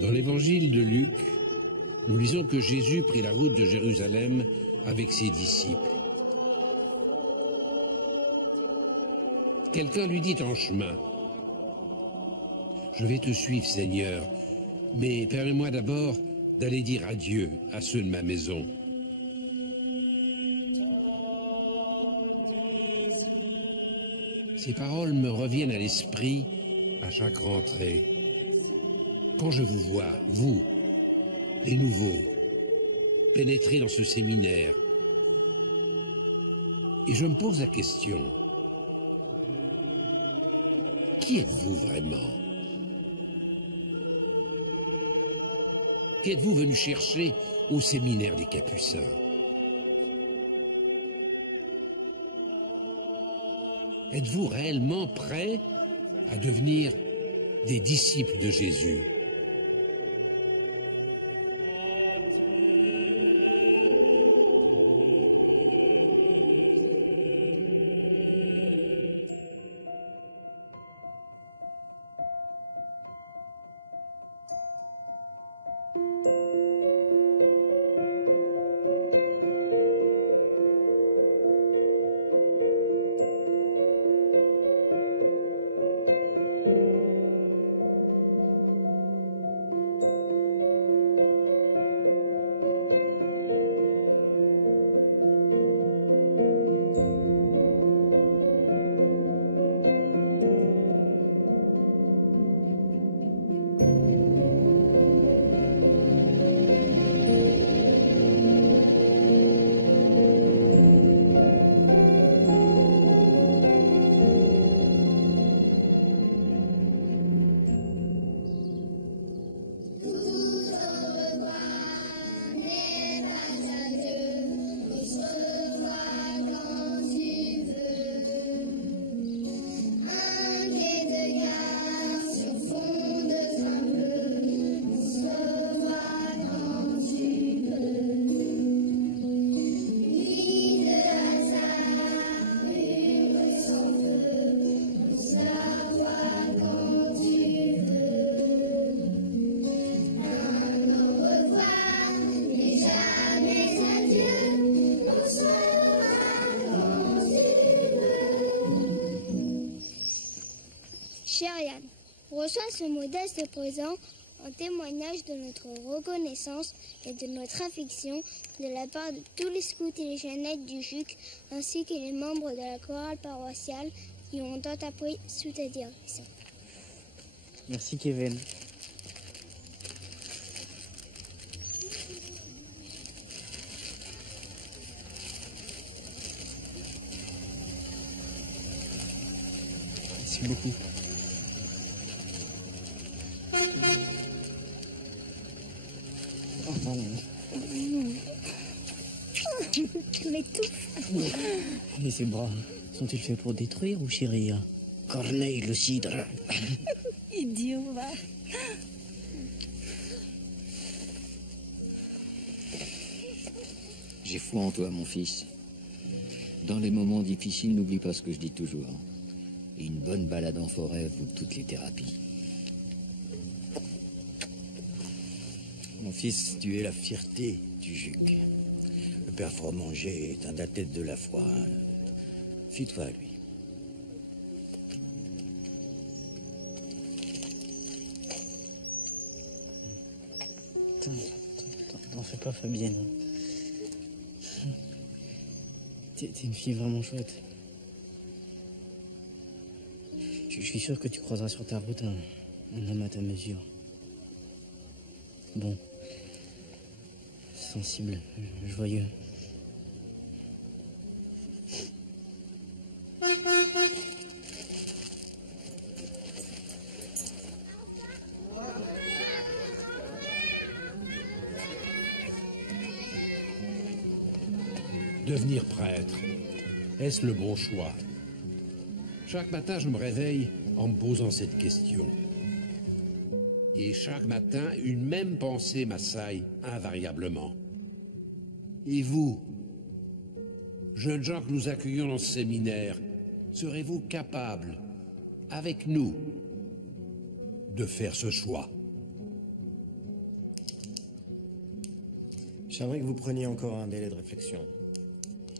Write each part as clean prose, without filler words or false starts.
Dans l'évangile de Luc, nous lisons que Jésus prit la route de Jérusalem avec ses disciples. Quelqu'un lui dit en chemin, « Je vais te suivre, Seigneur, mais permets-moi d'abord d'aller dire adieu à ceux de ma maison. » Ces paroles me reviennent à l'esprit à chaque rentrée. Quand je vous vois, vous, les nouveaux, pénétrer dans ce séminaire, et je me pose la question, qui êtes-vous vraiment? Qu'êtes-vous venu chercher au séminaire des Capucins? Êtes-vous réellement prêt à devenir des disciples de Jésus? Cher Yann, reçois ce modeste présent en témoignage de notre reconnaissance et de notre affection de la part de tous les scouts et les jeunettes du JUC, ainsi que les membres de la chorale paroissiale qui ont tant appris sous ta direction. Merci Kevin. Merci beaucoup. Oh, pardon. Tu m'étouffes. Et ces bras, sont-ils faits pour détruire ou chérir? Corneille le cidre. Idiot, va. J'ai foi en toi, mon fils. Dans les moments difficiles, n'oublie pas ce que je dis toujours. Et une bonne balade en forêt vaut toutes les thérapies. Mon fils, tu es la fierté du JUC. Le père Fromanger est un athlète de la foi. Fie-toi à lui. T'en fais pas, Fabienne. T'es une fille vraiment chouette. Je suis sûr que tu croiseras sur ta route un homme à ta mesure. Bon. Sensible, joyeux. Devenir prêtre, est-ce le bon choix? Chaque matin, je me réveille en me posant cette question. Et chaque matin, une même pensée m'assaille invariablement. Et vous, jeunes gens que nous accueillons dans ce séminaire, serez-vous capables, avec nous, de faire ce choix? J'aimerais que vous preniez encore un délai de réflexion.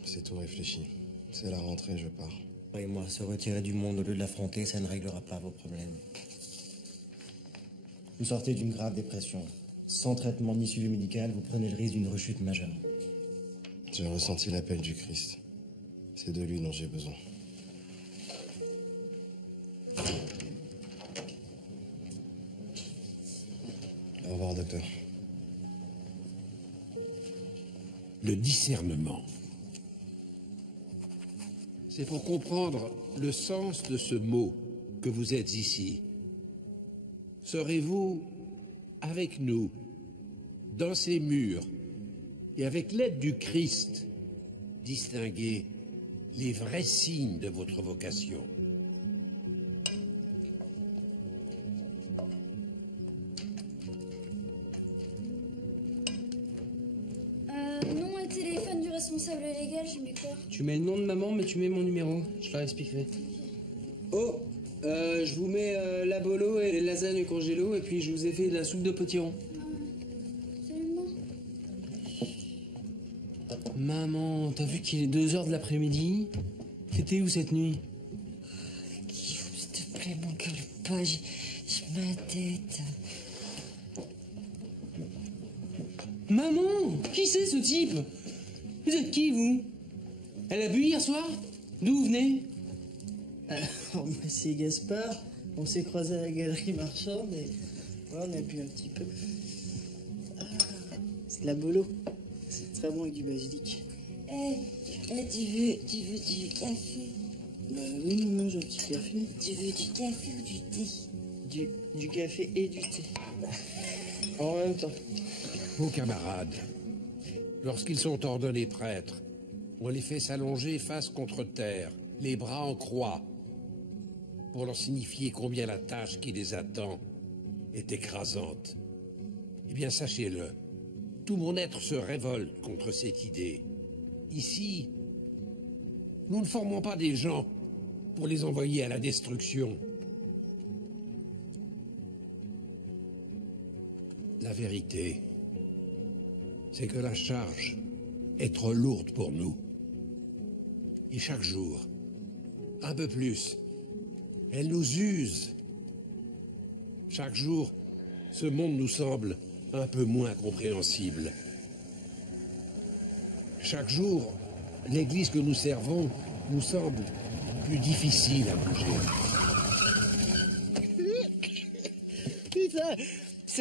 C'est tout réfléchi. C'est la rentrée, je pars. Croyez-moi, se retirer du monde au lieu de l'affronter, ça ne réglera pas vos problèmes. Vous sortez d'une grave dépression. Sans traitement ni suivi médical, vous prenez le risque d'une rechute majeure. J'ai ressenti l'appel du Christ. C'est de lui dont j'ai besoin. Au revoir, docteur. Le discernement. C'est pour comprendre le sens de ce mot que vous êtes ici. Serez-vous avec nous, dans ces murs, et avec l'aide du Christ, distinguer les vrais signes de votre vocation? Nom et téléphone du responsable légal, je mets quoi? Tu mets le nom de maman, mais tu mets mon numéro. Je leur expliquerai. Oh, je vous mets la bolo et les lasagnes congélo, et puis je vous ai fait de la soupe de potiron. Absolument. Maman, t'as vu qu'il est 2h de l'après-midi? T'étais où cette nuit? Guillaume, s'il te plaît, m'engueule pas, j'ai ma tête. Maman, qui c'est ce type? Vous êtes qui, vous? Elle a bu hier soir? D'où vous venez? Alors, moi, c'est Gaspard. On s'est croisés à la galerie marchande et voilà, on a bu un petit peu. Ah, c'est de la bolo. C'est très bon avec du basilic. Tu veux du café? Bah oui, maman, j'ai un petit café. Tu veux du café ou du thé? Du café et du thé. En même temps. Vos camarades, lorsqu'ils sont ordonnés prêtres, on les fait s'allonger face contre terre, les bras en croix, pour leur signifier combien la tâche qui les attend est écrasante. Eh bien, sachez-le, tout mon être se révolte contre cette idée. Ici, nous ne formons pas des gens pour les envoyer à la destruction. La vérité, c'est que la charge est trop lourde pour nous. Et chaque jour, un peu plus, elle nous use. Chaque jour, ce monde nous semble un peu moins compréhensible. Chaque jour, l'église que nous servons nous semble plus difficile à bouger. Putain,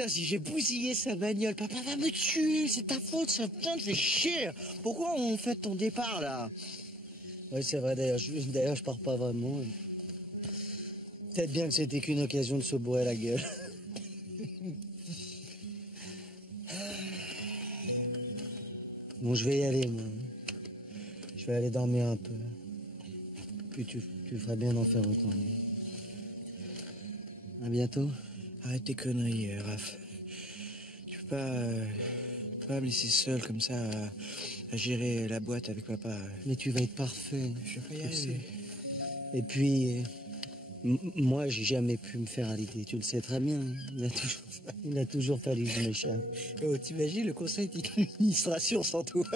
si j'ai bousillé sa bagnole, papa va me tuer, c'est ta faute, ça putain te fait chier. Pourquoi on fait ton départ là? Ouais, c'est vrai, d'ailleurs, je pars pas vraiment. Peut-être bien que c'était qu'une occasion de se bourrer la gueule. Bon, je vais y aller, moi. Je vais aller dormir un peu. Puis tu ferais bien d'en faire autant. À bientôt. Arrête tes conneries, Raph. Tu peux pas me laisser seul comme ça à gérer la boîte avec papa. Mais tu vas être parfait. Je vais pas y arriver. Et puis, moi, j'ai jamais pu me faire à l'idée. Tu le sais très bien. Il a toujours fallu que je m'échappe. Oh, t'imagines le conseil d'administration sans toi?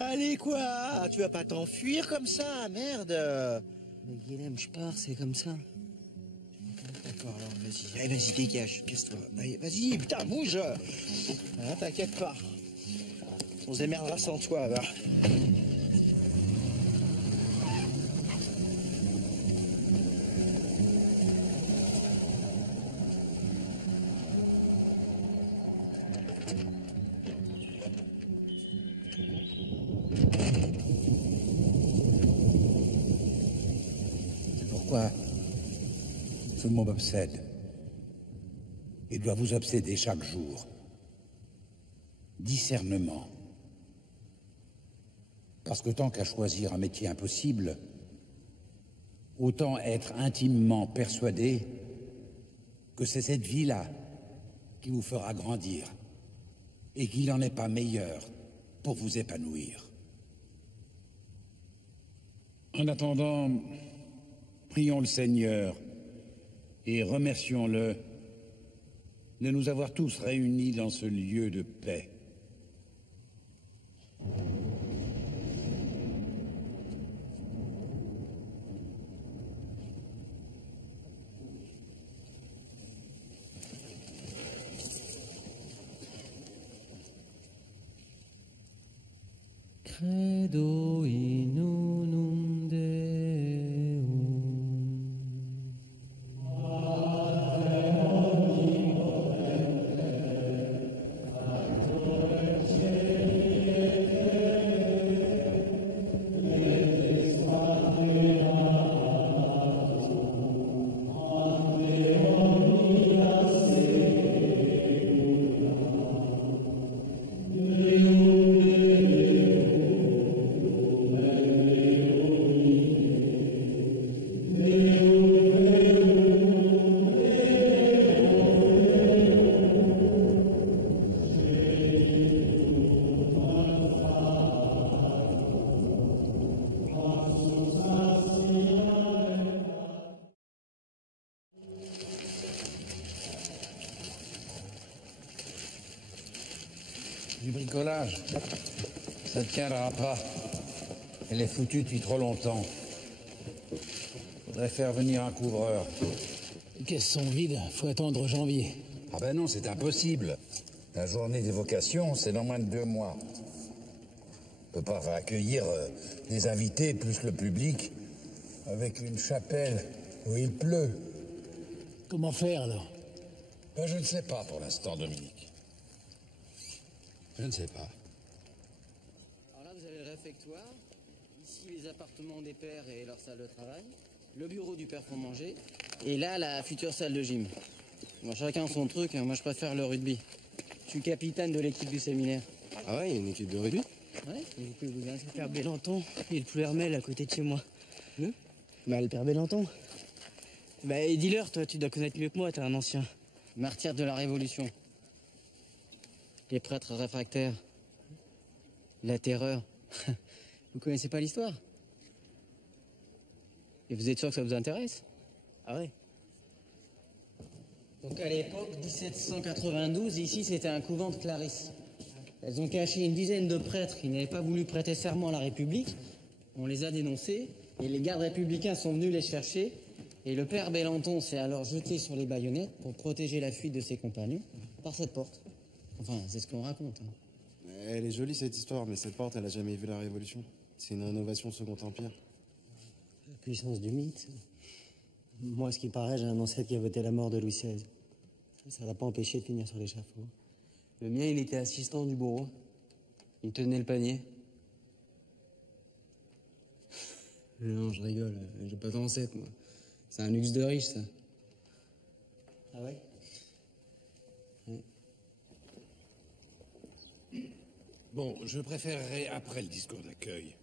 Allez, quoi? Tu vas pas t'enfuir comme ça, merde. Mais Guilhem, je pars, c'est comme ça. D'accord, alors vas-y. Allez, vas-y, dégage, casse-toi. Allez, vas-y, putain, bouge. Ah, t'inquiète pas. On se démerdera sans toi, va. Pourquoi ce mot m'obsède et doit vous obséder chaque jour? Discernement. Parce que tant qu'à choisir un métier impossible, autant être intimement persuadé que c'est cette vie-là qui vous fera grandir et qu'il n'en est pas meilleur pour vous épanouir. En attendant, prions le Seigneur et remercions-le de nous avoir tous réunis dans ce lieu de paix. Credo in unum Deum. Du bricolage. Ça ne tiendra pas. Elle est foutue depuis trop longtemps. Faudrait faire venir un couvreur. Les caisses sont vides, faut attendre janvier. Ah ben non, c'est impossible. La journée d'évocation, c'est dans moins de 2 mois. On peut pas accueillir des invités plus le public avec une chapelle où il pleut. Comment faire alors? Ben, je ne sais pas pour l'instant, Dominique. Je ne sais pas. Alors là, vous avez le réfectoire, ici les appartements des pères et leur salle de travail, le bureau du père pour manger, et là, la future salle de gym. Bon, chacun son truc, hein. Moi je préfère le rugby. Je suis capitaine de l'équipe du séminaire. Ah ouais, il y a une équipe de rugby? Ouais, vous pouvez vous inscrire. Père Bélenton, il est le plus Hermel à côté de chez moi. Bah, le père Bélenton. Bah, et dis-leur, toi, tu dois connaître mieux que moi, t'es un ancien. Martyr de la Révolution. Les prêtres réfractaires. La terreur. Vous connaissez pas l'histoire? Et vous êtes sûr que ça vous intéresse? Ah ouais. Donc à l'époque, 1792, ici c'était un couvent de Clarisse. Elles ont caché une dizaine de prêtres qui n'avaient pas voulu prêter serment à la République. On les a dénoncés et les gardes républicains sont venus les chercher. Et le père Bélenton s'est alors jeté sur les baïonnettes pour protéger la fuite de ses compagnons par cette porte. Enfin, c'est ce qu'on raconte. Hein. Elle est jolie cette histoire, mais cette porte, elle a jamais vu la Révolution. C'est une rénovation Second Empire. La puissance du mythe. Moi, ce qui paraît, j'ai un ancêtre qui a voté la mort de Louis XVI. Ça l'a pas empêché de finir sur l'échafaud. Le mien, il était assistant du bourreau. Il tenait le panier. Non, je rigole. J'ai pas d'ancêtre, moi. C'est un luxe de riche, ça. Ah ouais? Bon, je préférerais après le discours d'accueil.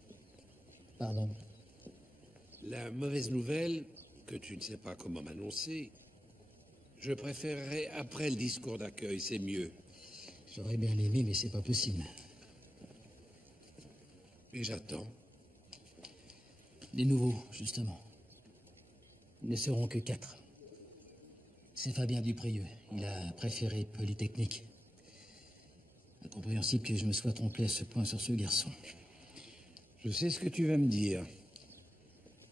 Pardon. La mauvaise nouvelle, que tu ne sais pas comment m'annoncer, je préférerais après le discours d'accueil, c'est mieux. J'aurais bien aimé, mais c'est pas possible. Et j'attends. Les nouveaux, justement. Ils ne seront que 4. C'est Fabien Duprieux. Il a préféré Polytechnique. Incompréhensible que je me sois trompé à ce point sur ce garçon. Je sais ce que tu vas me dire.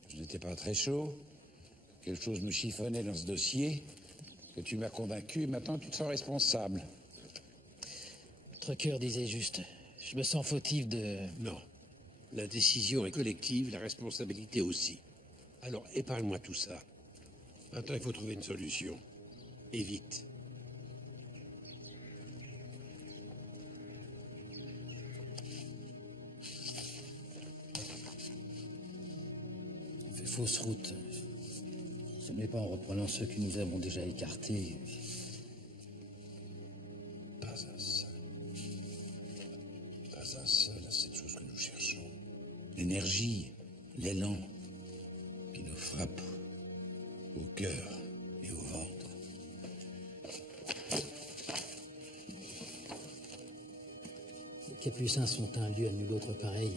Je n'étais pas très chaud. Quelque chose me chiffonnait dans ce dossier. Que tu m'as convaincu et maintenant tu te sens responsable. Votre cœur disait juste. Je me sens fautif de... Non. La décision est collective, la responsabilité aussi. Alors, épargne-moi tout ça. Maintenant, il faut trouver une solution. Et vite. On fait fausse route. Ce n'est pas en reprenant ceux que nous avons déjà écartés. Pas un seul. Pas un seul à cette chose que nous cherchons. L'énergie, l'élan qui nous frappe au cœur et au ventre. Les Capucins sont un lieu à nul autre pareil.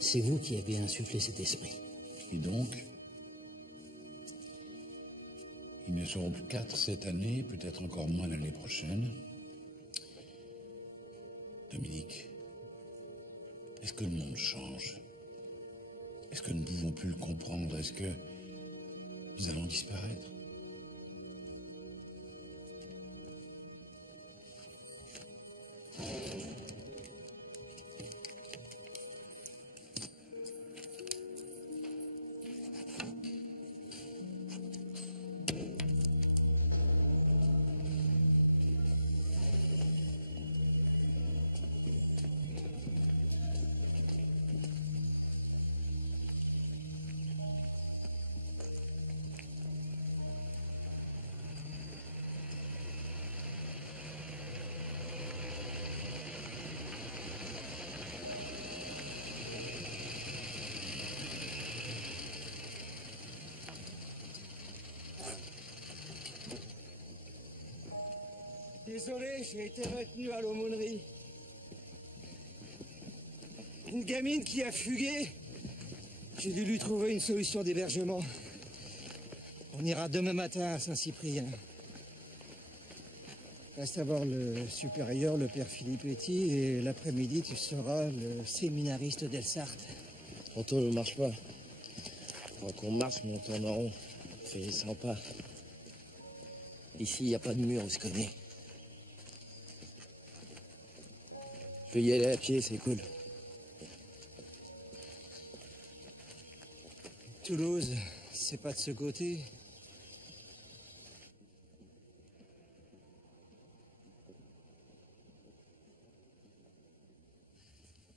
C'est vous qui avez insufflé cet esprit. Et donc, Ils ne seront plus 4 cette année, peut-être encore moins l'année prochaine. Dominique, est-ce que le monde change? Est-ce que nous ne pouvons plus le comprendre? Est-ce que nous allons disparaître? Désolé, j'ai été retenu à l'aumônerie. Une gamine qui a fugué. J'ai dû lui trouver une solution d'hébergement. On ira demain matin à Saint-Cyprien. Reste à voir le supérieur, le père Filippetti, et l'après-midi, tu seras le séminariste d'Elsart. Anto ne marche pas. Quand on marche, on tourne en rond. On fait 100 pas. Ici, il n'y a pas de mur, on se connaît. Je vais y aller à pied, c'est cool. Toulouse, c'est pas de ce côté.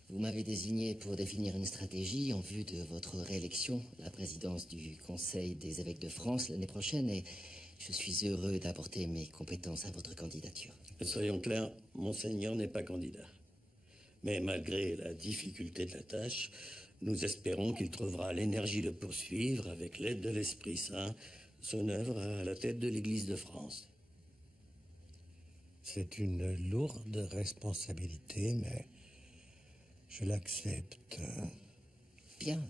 Vous m'avez désigné pour définir une stratégie en vue de votre réélection à la présidence du Conseil des évêques de France l'année prochaine et je suis heureux d'apporter mes compétences à votre candidature. Soyons clairs, Monseigneur n'est pas candidat. Mais malgré la difficulté de la tâche, nous espérons qu'il trouvera l'énergie de poursuivre, avec l'aide de l'Esprit Saint, son œuvre à la tête de l'Église de France. C'est une lourde responsabilité, mais je l'accepte. Bien.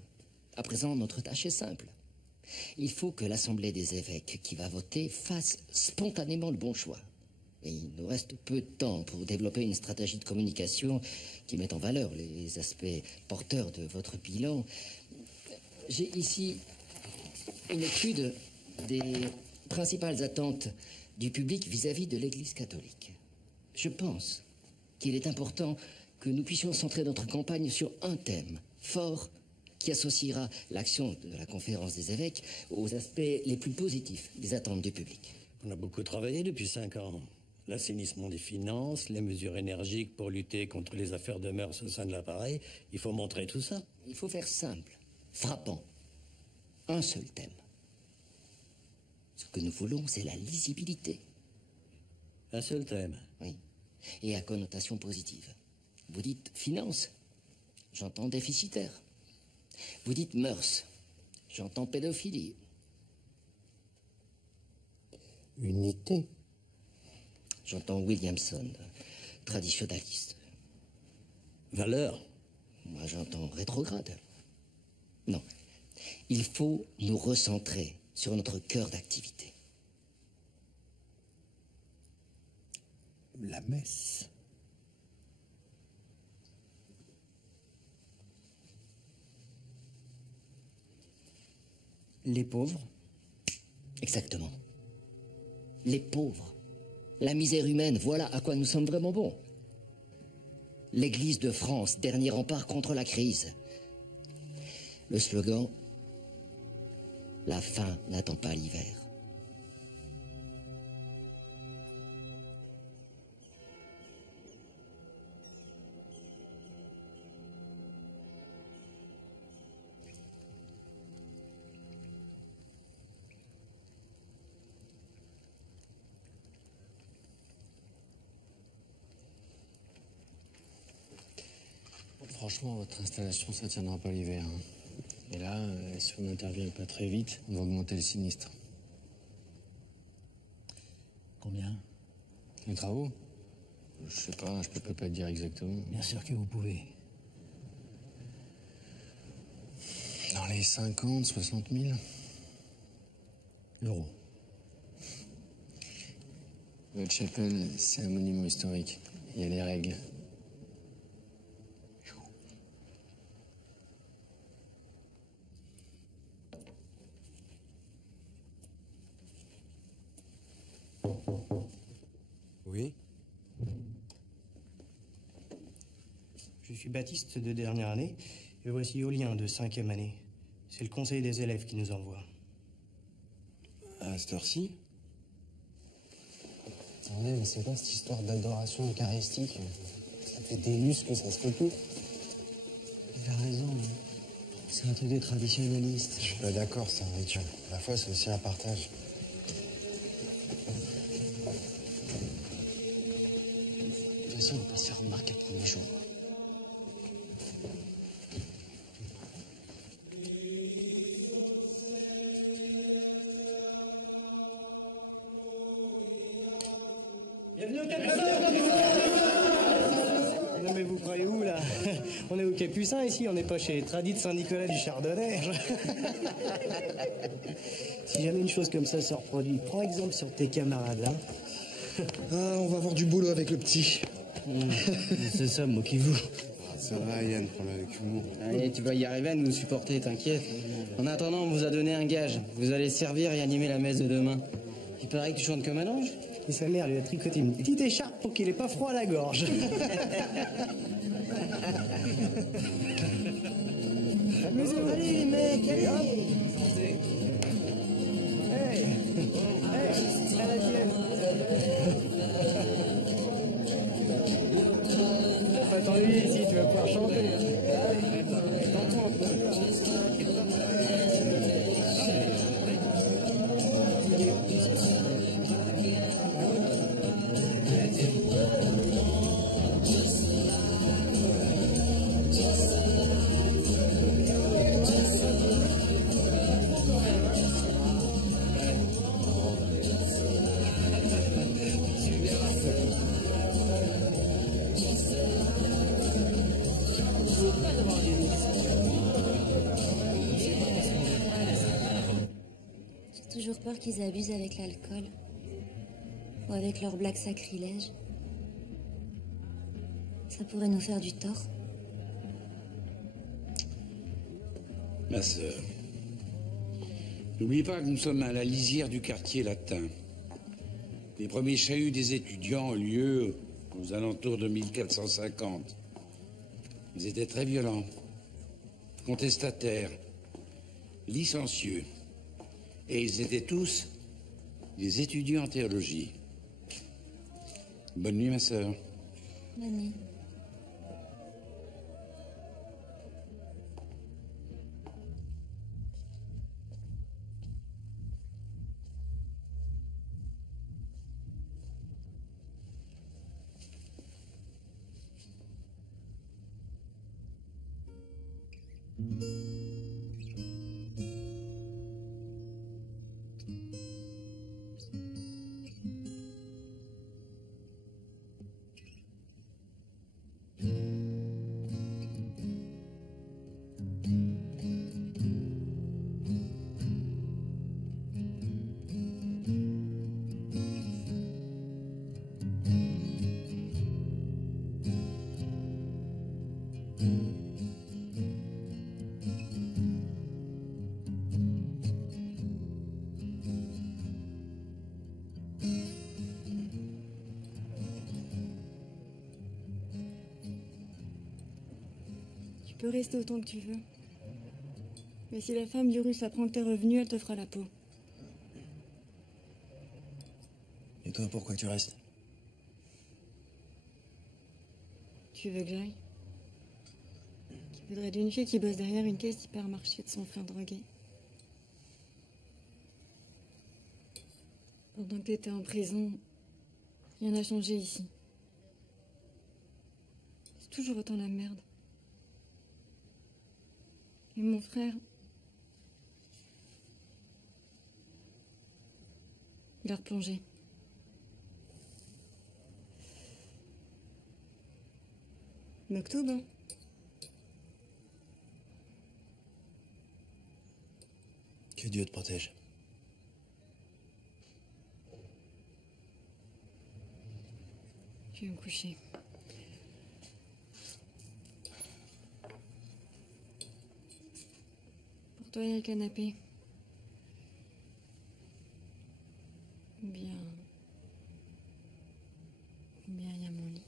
À présent, notre tâche est simple. Il faut que l'Assemblée des évêques qui va voter fasse spontanément le bon choix. Et il nous reste peu de temps pour développer une stratégie de communication qui mette en valeur les aspects porteurs de votre bilan. J'ai ici une étude des principales attentes du public vis-à-vis de l'Église catholique. Je pense qu'il est important que nous puissions centrer notre campagne sur un thème fort qui associera l'action de la conférence des évêques aux aspects les plus positifs des attentes du public. On a beaucoup travaillé depuis 5 ans. L'assainissement des finances, les mesures énergiques pour lutter contre les affaires de mœurs au sein de l'appareil, il faut montrer tout ça. Il faut faire simple, frappant. Un seul thème. Ce que nous voulons, c'est la lisibilité. Un seul thème? Oui. Et à connotation positive. Vous dites finance, j'entends déficitaire. Vous dites mœurs, j'entends pédophilie. Unité. J'entends Williamson, traditionnaliste. Valeur. Moi, j'entends rétrograde. Non. Il faut nous recentrer sur notre cœur d'activité. La messe. Les pauvres? Exactement. Les pauvres. La misère humaine, voilà à quoi nous sommes vraiment bons. L'Église de France, dernier rempart contre la crise. Le slogan, la faim n'attend pas l'hiver. Franchement, votre installation, ça tiendra pas l'hiver. Hein. Et là, si on n'intervient pas très vite, on va augmenter le sinistre. Combien? Les travaux? Je sais pas, je peux pas te dire exactement. Bien sûr que vous pouvez. Dans les 50, 60 000 euros. Votre chapelle, c'est un monument historique. Il y a des règles. Oui. Je suis Baptiste de dernière année et voici Aulien de 5e année. C'est le conseil des élèves qui nous envoie. À cette heure-ci? Attendez, mais c'est quoi cette histoire d'adoration eucharistique? Ça fait des lustres que ça se fait plus. Il a raison. C'est un truc des traditionnalistes. Je suis pas d'accord, c'est un rituel. La foi, c'est aussi un partage. De toute façon, on va pas se faire remarquer le premier jour. Bienvenue au Non mais vous croyez où là? On est au Capucin ici, on n'est pas chez les tradis de Saint-Nicolas du Chardonnay. Si jamais une chose comme ça se reproduit, prends exemple sur tes camarades là. Ah, on va avoir du boulot avec le petit. C'est ça, moquez-vous. Ça va, Yann, prends-le avec humour. Allez, tu vas y arriver à nous supporter, t'inquiète. En attendant, on vous a donné un gage. Vous allez servir et animer la messe de demain. Il paraît que tu chantes comme un ange. Et sa mère lui a tricoté une petite écharpe pour qu'il ait pas froid à la gorge. Amusez-vous, allez les mecs, allez hop. Hey, hey, à la tienne. Attends-lui ici, tu vas pouvoir chanter. J'ai toujours peur qu'ils abusent avec l'alcool. Ou avec leurs blagues sacrilèges. Ça pourrait nous faire du tort. Ma sœur, n'oublie pas que nous sommes à la lisière du quartier latin. Les premiers chahuts des étudiants ont lieu aux alentours de 1450. Ils étaient très violents, contestataires, licencieux. Et ils étaient tous des étudiants en théologie. Bonne nuit, ma sœur. Bonne nuit. Tu peux rester autant que tu veux. Mais si la femme du russe apprend que t'es revenu, elle te fera la peau. Et toi, pourquoi tu restes? Tu veux que j'aille? Qui voudrait d'une fille qui bosse derrière une caisse d'hypermarché de son frère drogué? Pendant que t'étais en prison, rien n'a changé ici. C'est toujours autant la merde. Et mon frère, il a replongé. Mektoub, hein? Que Dieu te protège. Je vais me coucher. Pour toi, il y a le canapé. Bien, il y a mon lit.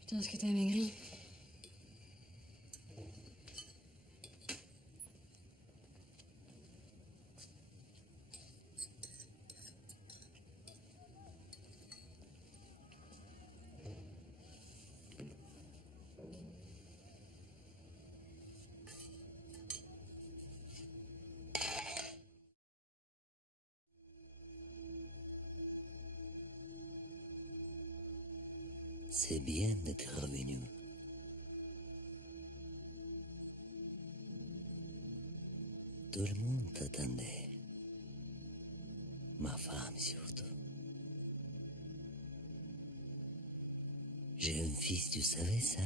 Putain, est-ce que t'as maigri? C'est bien d'être revenu. Tout le monde t'attendait. Ma femme surtout. J'ai un fils, tu savais ça?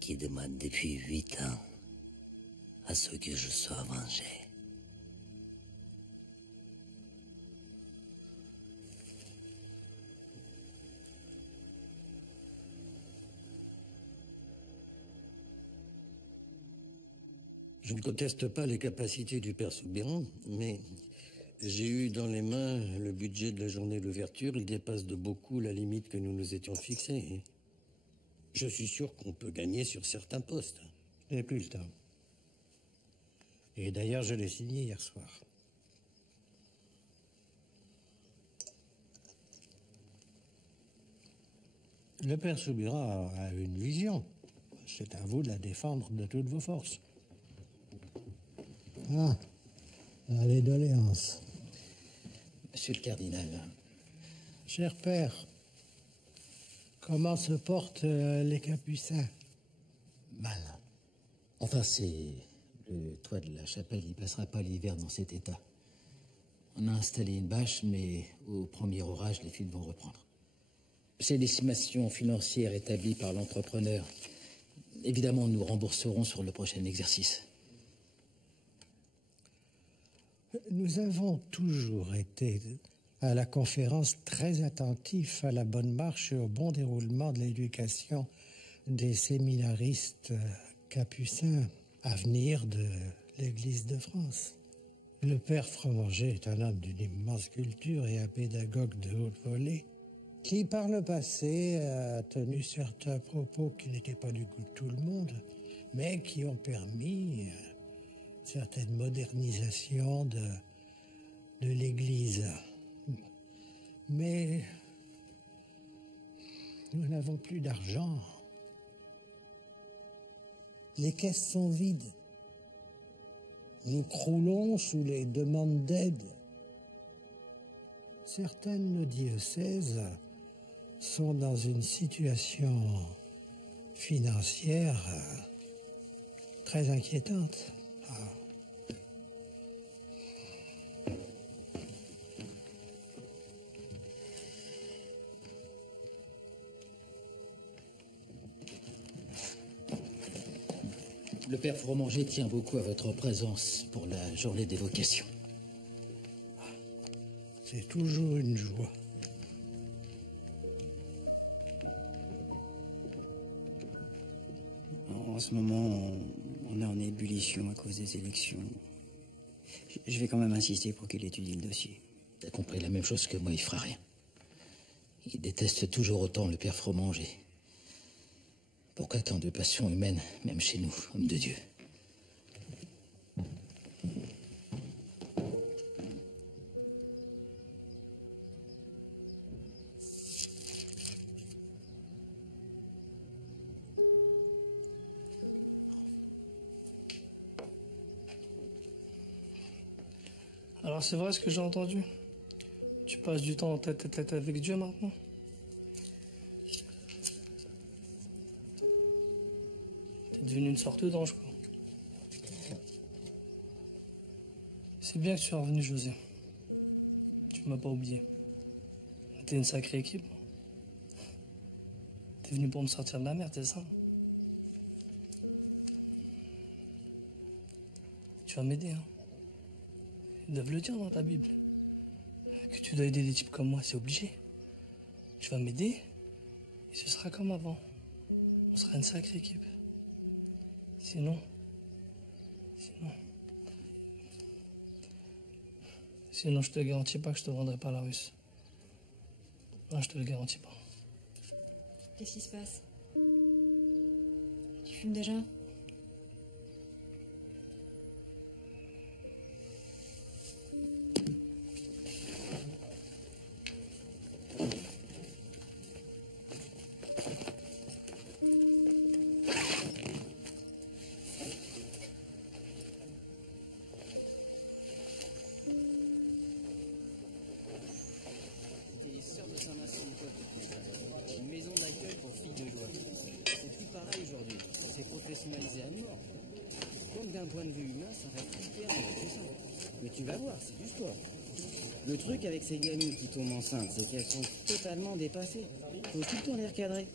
Qui demande depuis 8 ans à ce que je sois vengé. Je ne conteste pas les capacités du père Soubirant, mais j'ai eu dans les mains le budget de la journée d'ouverture. Il dépasse de beaucoup la limite que nous nous étions fixée. Je suis sûr qu'on peut gagner sur certains postes. Je n'ai plus le temps. Et d'ailleurs, je l'ai signé hier soir. Le père Soubirant a une vision. C'est à vous de la défendre de toutes vos forces. Ah, les doléances. Monsieur le cardinal. Cher père, comment se portent les capucins? Mal. Enfin, c'est... Le toit de la chapelle, il passera pas l'hiver dans cet état. On a installé une bâche, mais au premier orage, les fils vont reprendre. C'est l'estimation financière établie par l'entrepreneur. Évidemment, nous rembourserons sur le prochain exercice. Nous avons toujours été à la conférence très attentifs à la bonne marche et au bon déroulement de l'éducation des séminaristes capucins à venir de l'Église de France. Le père Fromanger est un homme d'une immense culture et un pédagogue de haute volée qui, par le passé, a tenu certains propos qui n'étaient pas du goût de tout le monde, mais qui ont permis certaine modernisation de l'Église. Mais nous n'avons plus d'argent. Les caisses sont vides. Nous croulons sous les demandes d'aide. Certains de nos diocèses sont dans une situation financière très inquiétante. Le père Fromanger tient beaucoup à votre présence pour la journée des vocations. C'est toujours une joie. En ce moment, on est en ébullition à cause des élections. Je vais quand même insister pour qu'il étudie le dossier. Il a compris la même chose que moi, il fera rien. Il déteste toujours autant le père Fromanger. Pourquoi tant de passion humaine, même chez nous, hommes de Dieu? Alors c'est vrai ce que j'ai entendu? Tu passes du temps tête à tête avec Dieu maintenant? T'es devenu une sorte d'ange, quoi. C'est bien que tu sois revenu, José. Tu m'as pas oublié. T'es une sacrée équipe. T'es venu pour me sortir de la merde, c'est ça? Tu vas m'aider, hein. Ils doivent le dire dans ta Bible. Que tu dois aider des types comme moi, c'est obligé. Tu vas m'aider et ce sera comme avant. On sera une sacrée équipe. Sinon, je te garantis pas que je te vendrai pas la Russe. Non, je te le garantis pas. Qu'est-ce qui se passe? Tu fumes déjà? Une maison d'accueil pour filles de joie. C'est plus pareil aujourd'hui. C'est professionnalisé à mort. Comme d'un point de vue humain, ça reste hyper intéressant. Mais tu vas voir, c'est du sport. Le truc avec ces gamines qui tombent enceintes, c'est qu'elles sont totalement dépassées. Faut tout le temps les recadrer.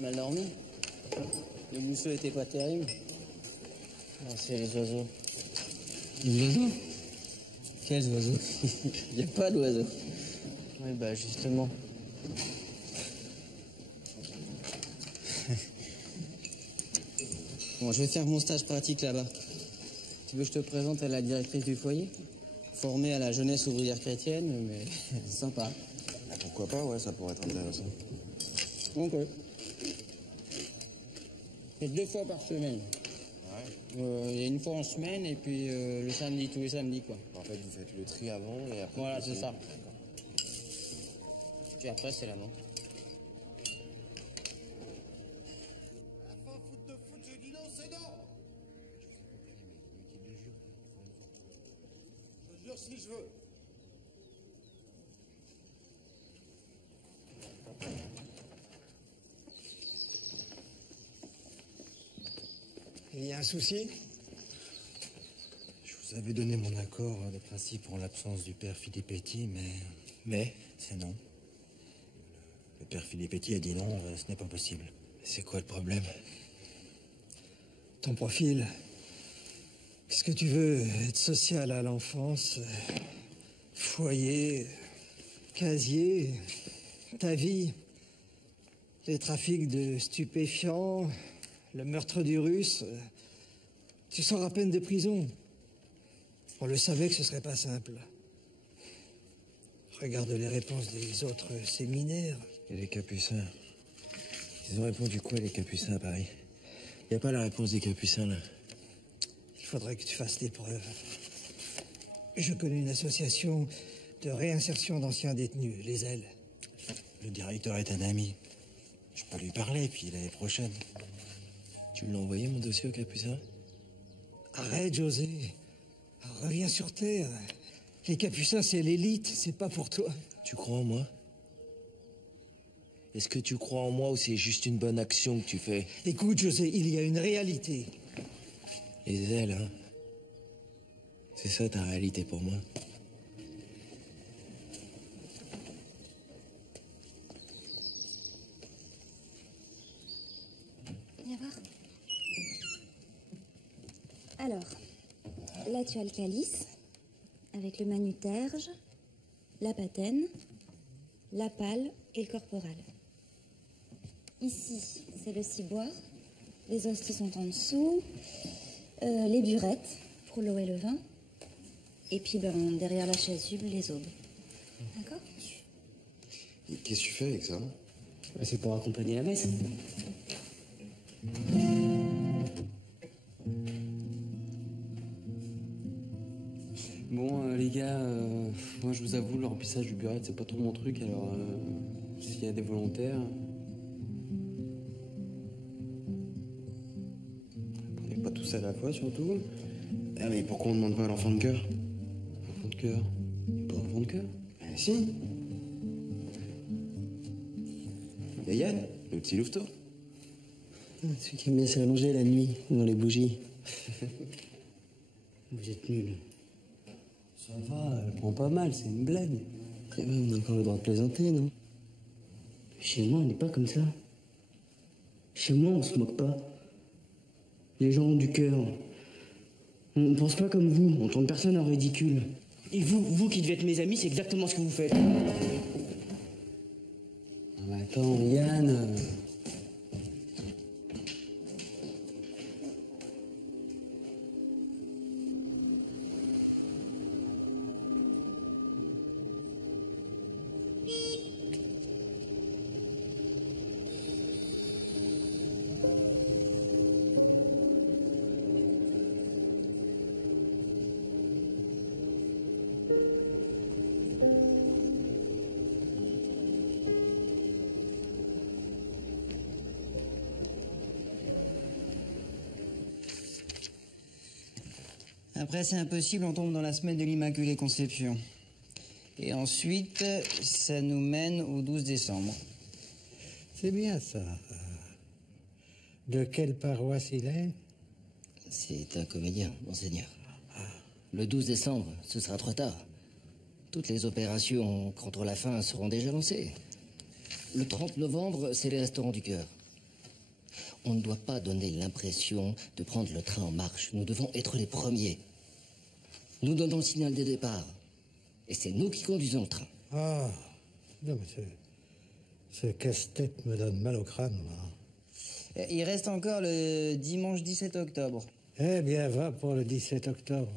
Mal dormi? Le mousseau était pas terrible? Non, c'est les oiseaux. Les oiseaux? Quels oiseaux? Il n'y a pas d'oiseaux. Oui, bah justement. Bon, je vais faire mon stage pratique là-bas. Tu veux que je te présente à la directrice du foyer? Formée à la jeunesse ouvrière chrétienne, mais sympa. Pourquoi pas, ouais, ça pourrait être intéressant. Ok. C'est 2 fois par semaine. Il y a une fois en semaine et puis le samedi, tous les samedis, quoi. En fait, vous faites le tri avant et après... Voilà, c'est ça. Puis après, c'est la vente. Je jure si je veux. Il y a un souci? Je vous avais donné mon accord de principe pour l'absence du père Filippetti, mais c'est non. Le père Filippetti a dit non, ce n'est pas possible. C'est quoi le problème? Ton profil. Qu'est-ce que tu veux? Être social à l'enfance, foyer, casier, ta vie, les trafics de stupéfiants, le meurtre du Russe. Tu sors à peine de prison. On le savait que ce serait pas simple. Regarde les réponses des autres séminaires. Et les Capucins? Ils ont répondu quoi, les Capucins, à Paris? Il n'y a pas la réponse des Capucins, là. Il faudrait que tu fasses des preuves. Je connais une association de réinsertion d'anciens détenus, les Ailes. Le directeur est un ami. Je peux lui parler, puis l'année prochaine. Tu me l'as envoyé, mon dossier, au Capucins? Arrête, José. Reviens sur Terre. Les Capucins, c'est l'élite, c'est pas pour toi. Tu crois en moi? Est-ce que tu crois en moi ou c'est juste une bonne action que tu fais? Écoute, José, il y a une réalité. Les ailes, hein? C'est ça ta réalité pour moi? Viens voir. Alors, là tu as le calice, avec le manuterge, la patène, la pale et le corporal. Ici, c'est le ciboire, les hosties sont en dessous, les burettes pour l'eau et le vin, et puis derrière la chasuble, les aubes. D'accord? Et qu'est-ce que tu fais avec ça? C'est pour accompagner la messe. Bon, les gars, moi je vous avoue, le remplissage du burette, c'est pas trop mon truc, alors s'il y a des volontaires. Prenez pas tous à la fois, surtout. Ah, mais pourquoi on demande pas à l'enfant de cœur? Enfant de cœur? Pas enfant de cœur? Si. Y a Yann, le petit louveteau. Celui qui aime bien s'allonger la nuit, dans les bougies. Vous êtes nuls. Ça va, elle prend pas mal, c'est une blague. Et même, on a encore le droit de plaisanter, non? Chez moi, on n'est pas comme ça. Chez moi, on se moque pas. Les gens ont du cœur. On ne pense pas comme vous, on tourne personne en ridicule. Et vous qui devez être mes amis, c'est exactement ce que vous faites. Ah, mais attends, Yann. Après, c'est impossible, on tombe dans la semaine de l'Immaculée Conception. Et ensuite, ça nous mène au 12 décembre. C'est bien ça. De quelle paroisse il est? C'est un comédien, monseigneur. Le 12 décembre, ce sera trop tard. Toutes les opérations contre la faim seront déjà lancées. Le 30 novembre, c'est les Restaurants du Cœur. On ne doit pas donner l'impression de prendre le train en marche. Nous devons être les premiers. Nous donnons le signal de départ. Et c'est nous qui conduisons le train. Ah, non, mais ce casse-tête me donne mal au crâne, moi. Il reste encore le dimanche 17 octobre. Eh bien, va pour le 17 octobre.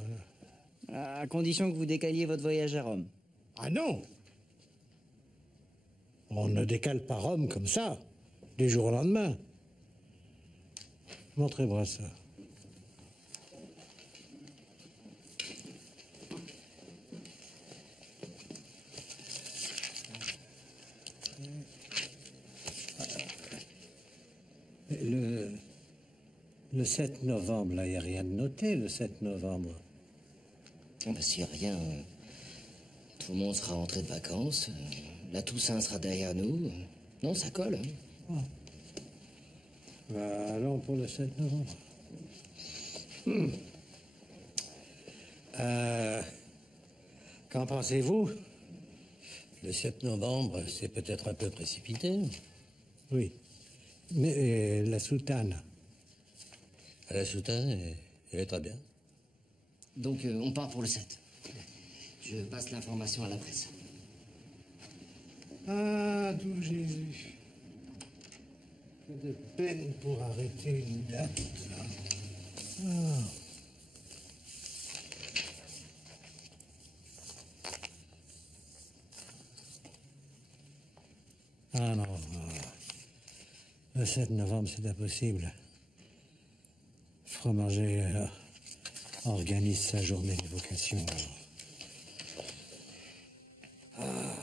À condition que vous décaliez votre voyage à Rome. Ah non! On ne décale pas Rome comme ça, du jour au lendemain. Montrez-moi ça. Le 7 novembre, là, il n'y a rien de noté, le 7 novembre. Oh, bah, s'il n'y a rien, tout le monde sera rentré de vacances. La Toussaint sera derrière nous. Non, ça colle. Hein. Ah. Bah, allons pour le 7 novembre. Qu'en pensez-vous? Le 7 novembre, c'est peut-être un peu précipité. Oui. Mais la soutane? La soutane, elle est très bien. Donc, on part pour le 7. Je passe l'information à la presse. Ah, d'où Jésus. Que de peine pour arrêter une date, là. Ah. Ah non, le 7 novembre, c'est impossible. Fromager organise sa journée d'évocation. Ah.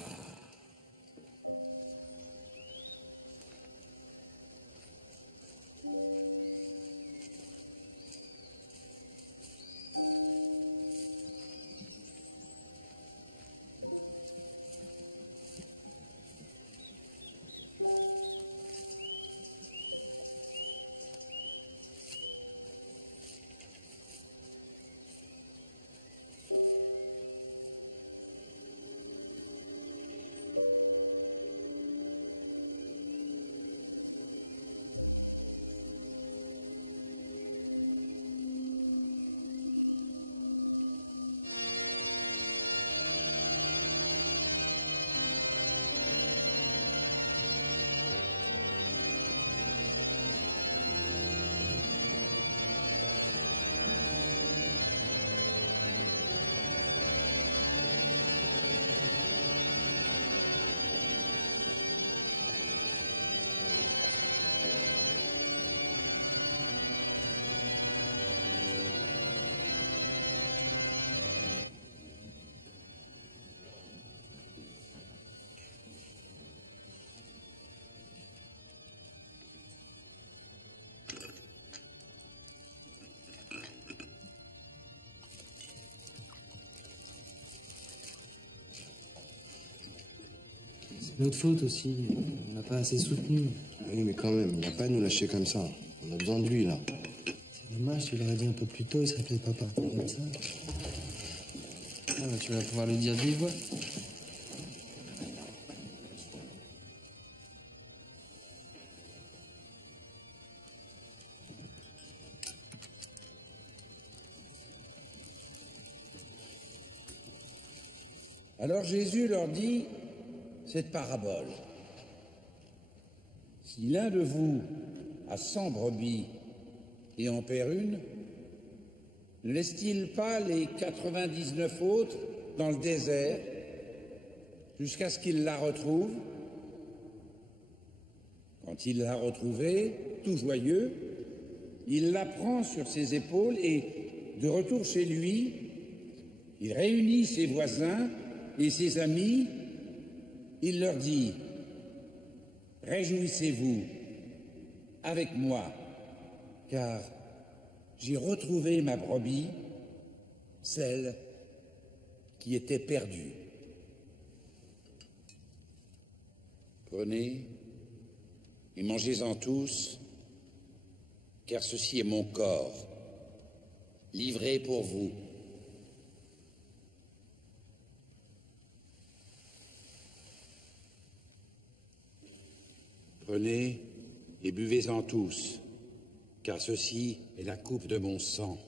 Notre faute aussi, on n'a pas assez soutenu. Oui, mais quand même, il n'a pas à nous lâcher comme ça. On a besoin de lui, là. C'est dommage, tu l'aurais dit un peu plus tôt, il serait peut-être pas parti comme ça. Ah, bah, tu vas pouvoir le dire de vive voix. Alors Jésus leur dit cette parabole. Si l'un de vous a 100 brebis et en perd une, ne laisse-t-il pas les 99 autres dans le désert jusqu'à ce qu'il la retrouve? Quand il l'a retrouvée, tout joyeux, il la prend sur ses épaules et, de retour chez lui, il réunit ses voisins et ses amis. Il leur dit: réjouissez-vous avec moi, car j'ai retrouvé ma brebis, celle qui était perdue. Prenez et mangez-en tous, car ceci est mon corps, livré pour vous. Prenez et buvez-en tous, car ceci est la coupe de mon sang,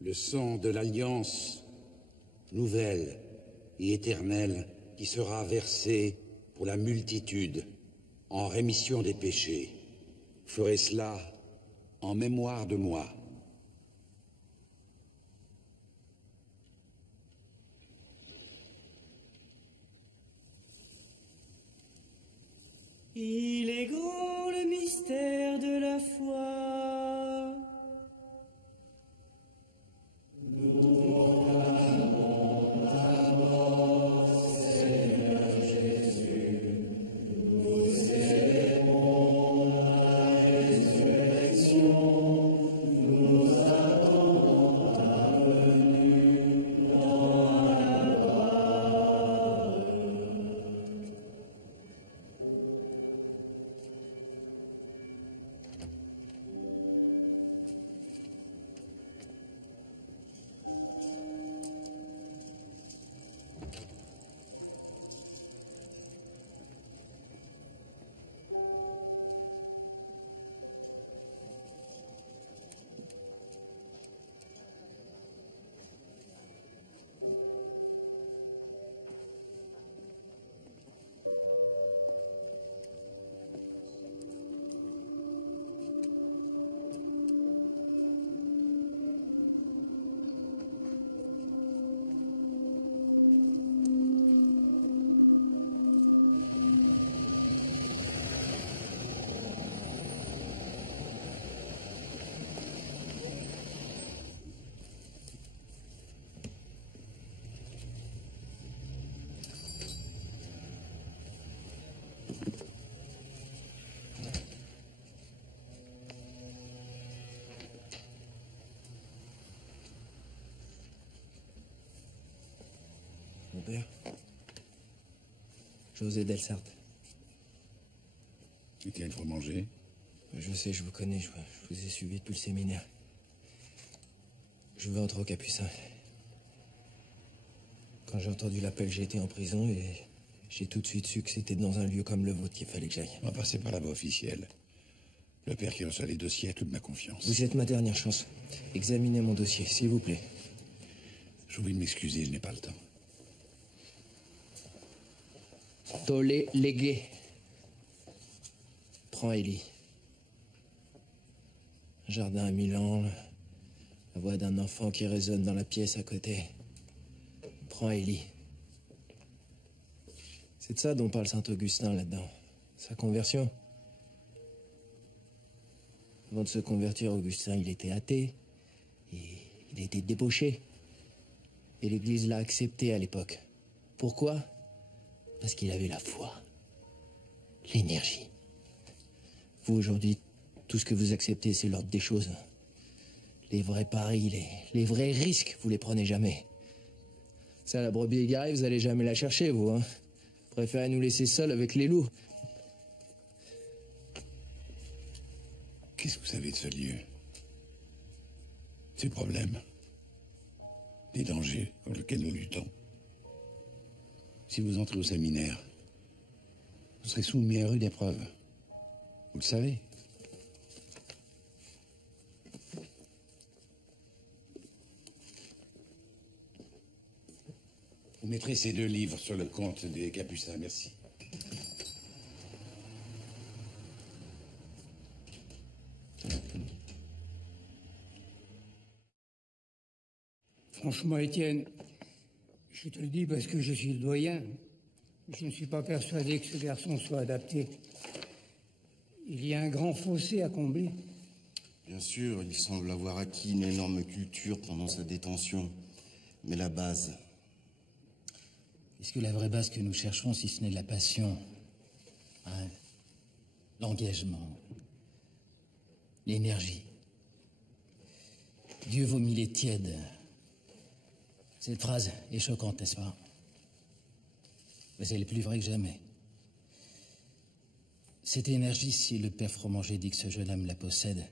le sang de l'alliance nouvelle et éternelle qui sera versé pour la multitude en rémission des péchés. Ferez cela en mémoire de moi. Il est grand le mystère de la foi. Nous proclamons ta mort, Seigneur Jésus. Nous célébrons ta résurrection. Nous attendons ta venue dans la gloire. Mon père, José Delsart. Tu tiens pour manger? Je sais, je vous connais, je vous ai suivi depuis le séminaire. Je veux entrer au Capucin. Quand j'ai entendu l'appel, j'ai été en prison et j'ai tout de suite su que c'était dans un lieu comme le vôtre qu'il fallait que j'aille. On va passer par la voie officielle. Le père qui reçoit les dossiers a toute ma confiance. Vous êtes ma dernière chance. Examinez mon dossier, s'il vous plaît. Je vous prie de m'excuser, je n'ai pas le temps. Tollé légué. Prends Ellie. Un jardin à Milan, la voix d'un enfant qui résonne dans la pièce à côté. Prends Ellie. C'est de ça dont parle saint Augustin là-dedans. Sa conversion. Avant de se convertir, Augustin, il était athée. Il était débauché. Et l'Église l'a accepté à l'époque. Pourquoi? Parce qu'il avait la foi. L'énergie. Vous, aujourd'hui, tout ce que vous acceptez, c'est l'ordre des choses. Les vrais paris, les vrais risques, vous les prenez jamais. Ça, la brebis égarée, vous allez jamais la chercher, vous, hein. Préférez nous laisser seuls avec les loups. Qu'est-ce que vous savez de ce lieu? Ces problèmes, les dangers contre lesquels nous luttons. Si vous entrez au séminaire, vous serez soumis à rude épreuve. Vous le savez. Vous mettrez ces 2 livres sur le compte des Capucins, merci. Franchement, Étienne, je te le dis parce que je suis le doyen. Je ne suis pas persuadé que ce garçon soit adapté. Il y a un grand fossé à combler. Bien sûr, il semble avoir acquis une énorme culture pendant sa détention. Mais la base... Qu'est-ce que la vraie base que nous cherchons, si ce n'est la passion, hein, l'engagement, l'énergie. Dieu vomit les tièdes. Cette phrase est choquante, n'est-ce pas? Mais elle est plus vraie que jamais. Cette énergie, si le père Fromanger dit que ce jeune homme la possède,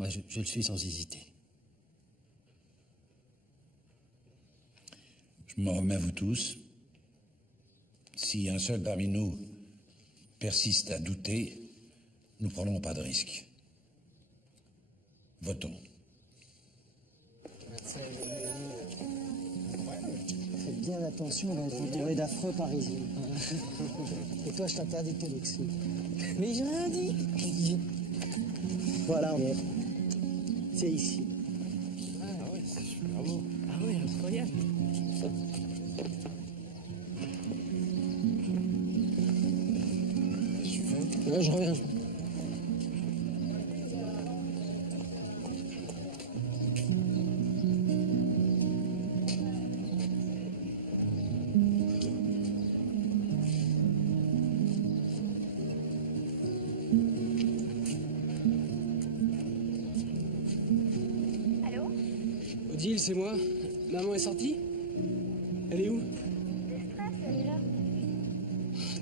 moi je le suis sans hésiter. Je m'en remets à vous tous. Si un seul parmi nous persiste à douter, nous ne prendrons pas de risque. Votons. Faites bien attention, on va être entouré d'affreux parisiens. Et toi, je t'interdis de te vexer. Mais j'ai rien dit. Voilà, on est. C'est ici. Ah ouais, c'est super beau. Ah ouais, incroyable. Ouais, je reviens. Allô? Odile, c'est moi. Maman est sortie? Elle est où? Stress, elle est là.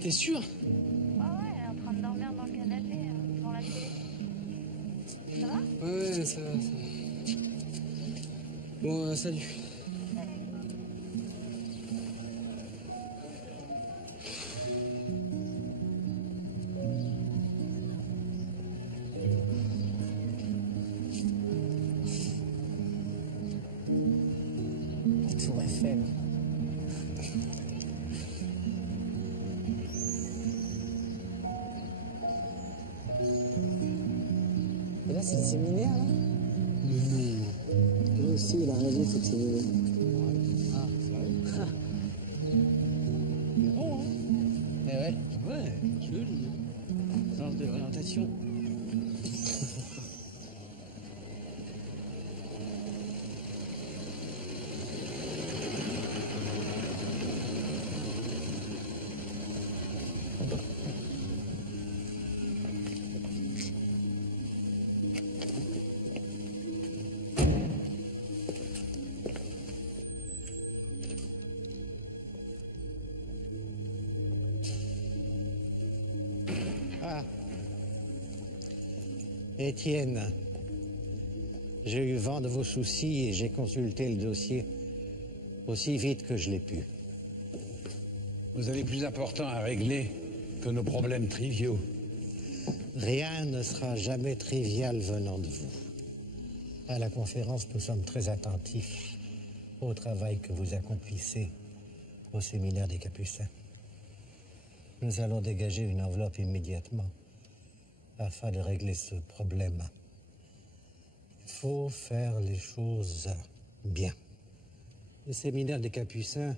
T'es sûr? Ah ouais, elle est en train de dormir dans le canapé, devant la télé. Ça va? Ouais, ça va, ça va. Bon, salut. Tour Eiffel. Et là, c'est le séminaire, là? Lui aussi, il a raison, c'est le séminaire. Ah, c'est vrai? Bon, hein? Eh ouais. Ouais, joli. Sens de l'orientation. Ah. Étienne, j'ai eu vent de vos soucis et j'ai consulté le dossier aussi vite que je l'ai pu. Vous avez plus important à régler que nos problèmes triviaux. Rien ne sera jamais trivial venant de vous. À la conférence, nous sommes très attentifs au travail que vous accomplissez au séminaire des Capucins. Nous allons dégager une enveloppe immédiatement afin de régler ce problème. Il faut faire les choses bien. Le séminaire des Capucins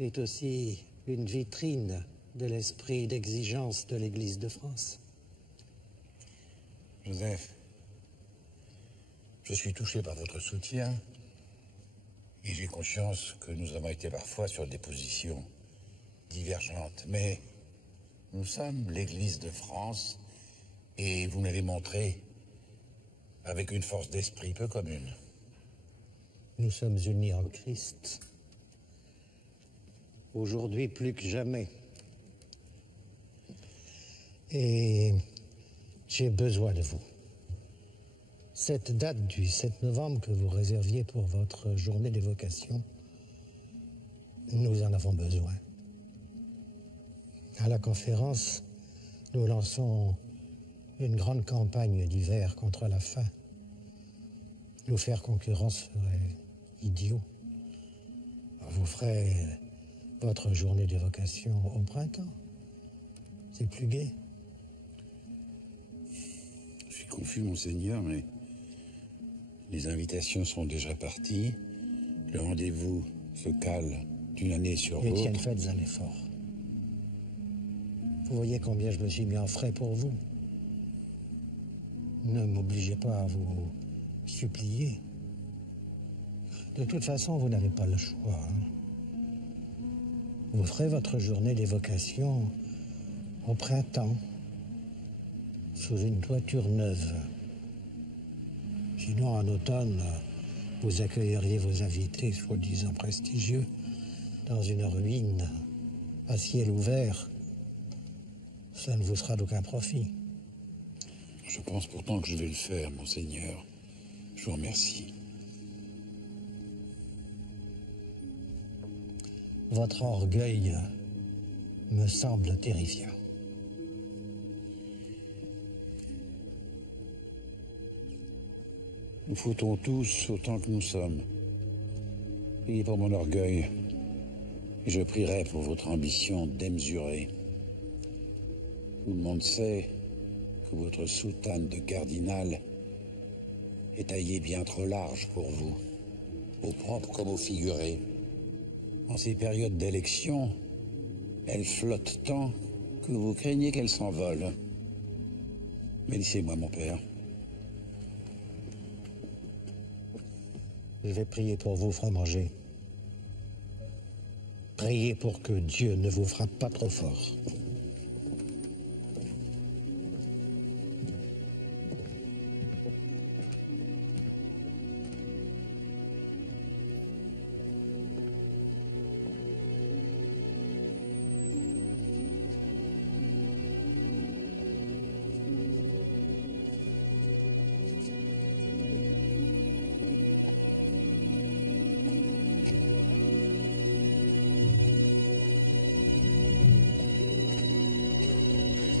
est aussi une vitrine de l'esprit d'exigence de l'Église de France. Joseph, je suis touché par votre soutien et j'ai conscience que nous avons été parfois sur des positions divergentes. Mais nous sommes l'Église de France et vous me l'avez montré avec une force d'esprit peu commune. Nous sommes unis en Christ. Aujourd'hui plus que jamais. Et j'ai besoin de vous. Cette date du 7 novembre que vous réserviez pour votre journée d'évocation, nous en avons besoin. À la conférence, nous lançons une grande campagne d'hiver contre la faim. Nous faire concurrence serait idiot. vous ferez votre journée d'évocation au printemps. C'est plus gai. Je suis confus, monseigneur, mais les invitations sont déjà parties. Le rendez-vous se cale d'une année sur l'autre. Étienne, faites un effort. Vous voyez combien je me suis mis en frais pour vous. Ne m'obligez pas à vous supplier. De toute façon, vous n'avez pas le choix. Hein. Vous ferez votre journée d'évocation au printemps, sous une toiture neuve. Sinon, en automne, vous accueilleriez vos invités, soi-disant prestigieux, dans une ruine, à ciel ouvert. Ça ne vous sera d'aucun profit. Je pense pourtant que je vais le faire, monseigneur. Je vous remercie. Votre orgueil me semble terrifiant. Nous foutons tous autant que nous sommes. Priez pour mon orgueil, et je prierai pour votre ambition démesurée. Tout le monde sait que votre soutane de cardinal est taillée bien trop large pour vous, au propre comme au figuré. En ces périodes d'élection, elle flotte tant que vous craignez qu'elle s'envole. Mais laissez-moi, mon père. Je vais prier pour vous, Fromager. Priez pour que Dieu ne vous frappe pas trop fort.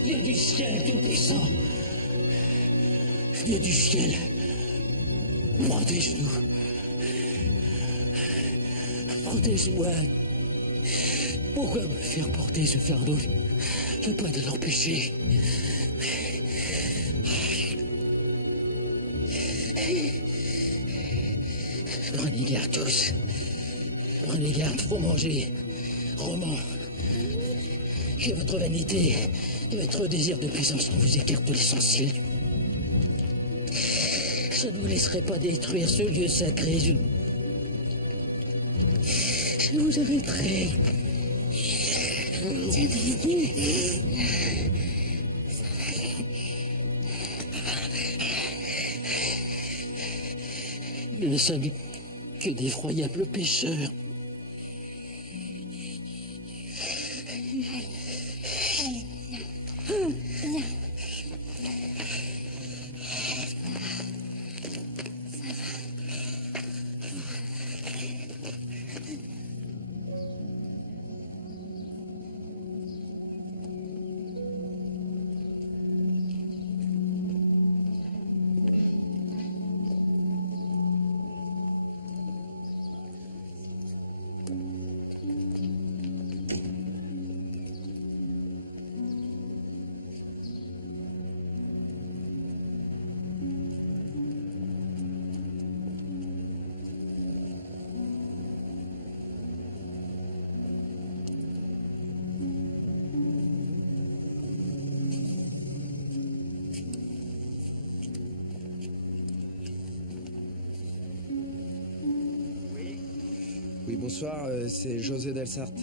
Dieu du ciel tout-puissant, Dieu du ciel, protège-nous. Protège-moi. Pourquoi me faire porter ce fardeau? Le poids de leur péché. Prenez garde tous. Prenez garde, Fromager, Roman. Que votre vanité et votre désir de puissance ne vous écartent de l'essentiel. Je ne vous laisserai pas détruire ce lieu sacré. Je vous arrêterai. Nous ne sommes que d'effroyables pécheurs. Oui, bonsoir, c'est José Delsarte.